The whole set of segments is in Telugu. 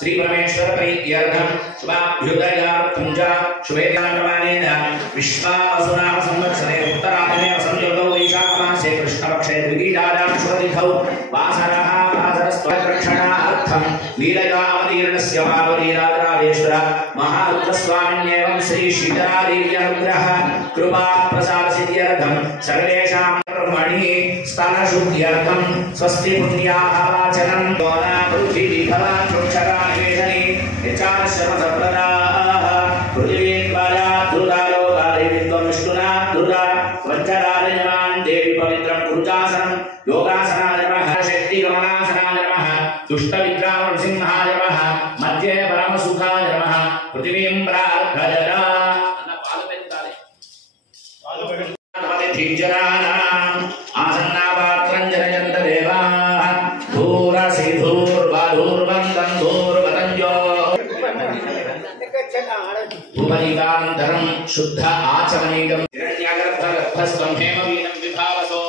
श्री परमेश्वर प्रीत्यर्थं शुभाभ्युदयार्थं च शुभेदानप्रमाणेन विश्वावसुनाम संवत्सरे उत्तरायणे वसन्तऋतौ वैशाखमासे कृष्णपक्षे द्वितीयायां शुभतिथौ वासरः वासरस्त्वरक्षणार्थं लीलया अवतीर्णस्य पार्वतीराजराजेश्वर महारुद्रस्वामिन्येवं श्री शीतलादेवी अनुग्रह कृपा प्रसादसिद्ध्यर्थं सर्वेषां ब्रह्मणि स्थानशुद्ध्यर्थं स्वस्ति पुण्याः वाचनं दोना पृथ्वीभवा वृक्षरानिवेशने यचाशमसप्रदाः पृथिवीद्वारा दुर्गालोकादेवीत्वं विष्णुना दुर्गा वञ्चराजनवान् देवी पवित्रं कुरुचासनं योगासनाय नमः शक्तिगमनासनाय नमः दुष्टविद्रामनृसिंहाय नमः मध्ये परमसुखाय नमः पृथिवीं प्रार्थयता धिजनानाम् आसन्नापात्रं जनयन्त देवाः धूरसिधूर्वधूर्वन्दं धूर्वतञ्जो भूमलिकान्तरं शुद्ध आचमनीयं हिरण्यगर्भगर्भस्त्वं हेमवीनं विभावसो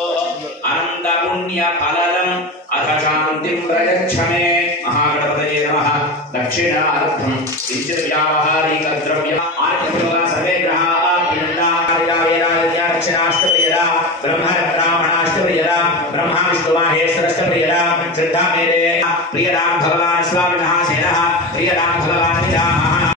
अनन्तपुण्यफलदम् अथ शान्तिं प्रयच्छ मे महागणपतये नमः दक्षिणार्थं किञ्चित् व्यावहारिकद्रव्यम् आर्ययोगा सर्वे ग्रहाः दक्षिणाष्टप्रियदा ब्रह्मरत्नामणाष्टप्रियदा ब्रह्मा विष्णु महेश्वरष्टप्रियदा श्रद्धा मेरे प्रियदां भगवान् स्वामिनः सेनः प्रियदां भगवान् विदामः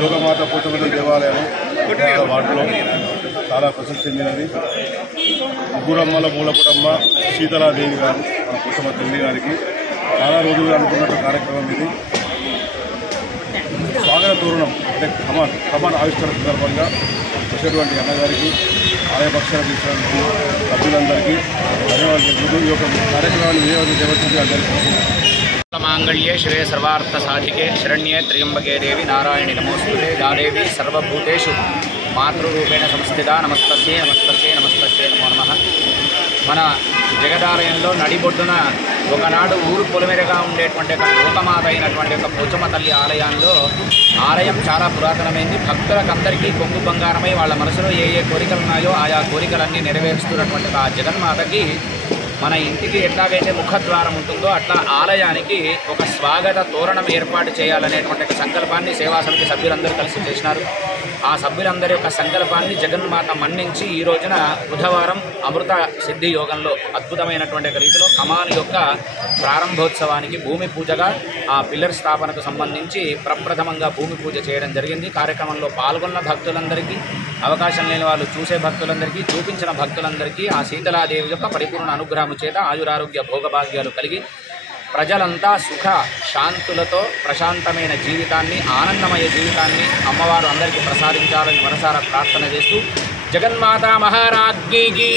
యోగమాత పోచమ్మ దేవాలయం వాటిలో చాలా ప్రసిద్ధి చెందినది. ముగ్గురమ్మల మూలపుటమ్మ శీతలాదేవి గారు మన పోచమ్మ తల్లి గారికి చాలా రోజులుగా అనుకున్న కార్యక్రమం ఇది. స్వాగత తోరణం అంటే కమాన్ ఆవిష్కరణ సందర్భంగా వచ్చినటువంటి అన్నగారికి ఆలయ పక్షానికి ఇచ్చినటువంటి సభ్యులందరికీ ధన్యవాదాలు తెలుపుతూ ఈ యొక్క కార్యక్రమాన్ని వినియోగం చేయవలసింది అందరికీ. मांगल्ये शिवे सर्वार्थ साधिके शरण्ये त्र्यंबके देवी नारायणी नमोस्तुते या देवी सर्वभूतेषु मातृरूपेण संस्थिता नमस्तस्यै नमस्तस्यै नमस्तस्यै नमो नमः. మన జగదాలయంలో నడిబొడ్డున ఒకనాడు ఊరు పొలిమెరగా ఉండేటువంటి ఒక లోకమాత అయినటువంటి ఒక పోచమ్మ తల్లి ఆలయం చాలా పురాతనమైంది. భక్తులకందరికీ కొంగు బంగారమై వాళ్ళ మనసులో ఏ కోరికలు ఉన్నాయో ఆయా కోరికలన్నీ నెరవేరుస్తున్నటువంటి ఆ జగన్మాతకి మన ఇంటికి ఎట్లాగైతే ముఖద్వారం ఉంటుందో అట్లా ఆలయానికి ఒక స్వాగత తోరణం ఏర్పాటు చేయాలనేటువంటి సంకల్పాన్ని సేవా సమితి సభ్యులందరూ కలిసి చేసినారు. ఆ సభ్యులందరి యొక్క సంకల్పాన్ని జగన్మాత మన్నించి ఈ రోజున బుధవారం అమృత సిద్ధి యోగంలో అద్భుతమైనటువంటి రీతిలో కమాన్ యొక్క ప్రారంభోత్సవానికి భూమి పూజగా ఆ పిల్లర్ స్థాపనకు సంబంధించి ప్రప్రథమంగా భూమి పూజ చేయడం జరిగింది. కార్యక్రమంలో పాల్గొన్న భక్తులందరికీ, అవకాశం లేని వాళ్ళు చూసే భక్తులందరికీ, చూపించిన భక్తులందరికీ ఆ శీతలాదేవి యొక్క పరిపూర్ణ అనుగ్రహం చేత ఆయురారోగ్య భోగభాగ్యాలు కలిగి ప్రజలంతా సుఖ శాంతులతో ప్రశాంతమైన జీవితాన్ని, ఆనందమయ జీవితాన్ని అమ్మవారు అందరికీ ప్రసాదించాలని మనసారా ప్రార్థన చేస్తూ జగన్మాతా మహారాజ్ఞికి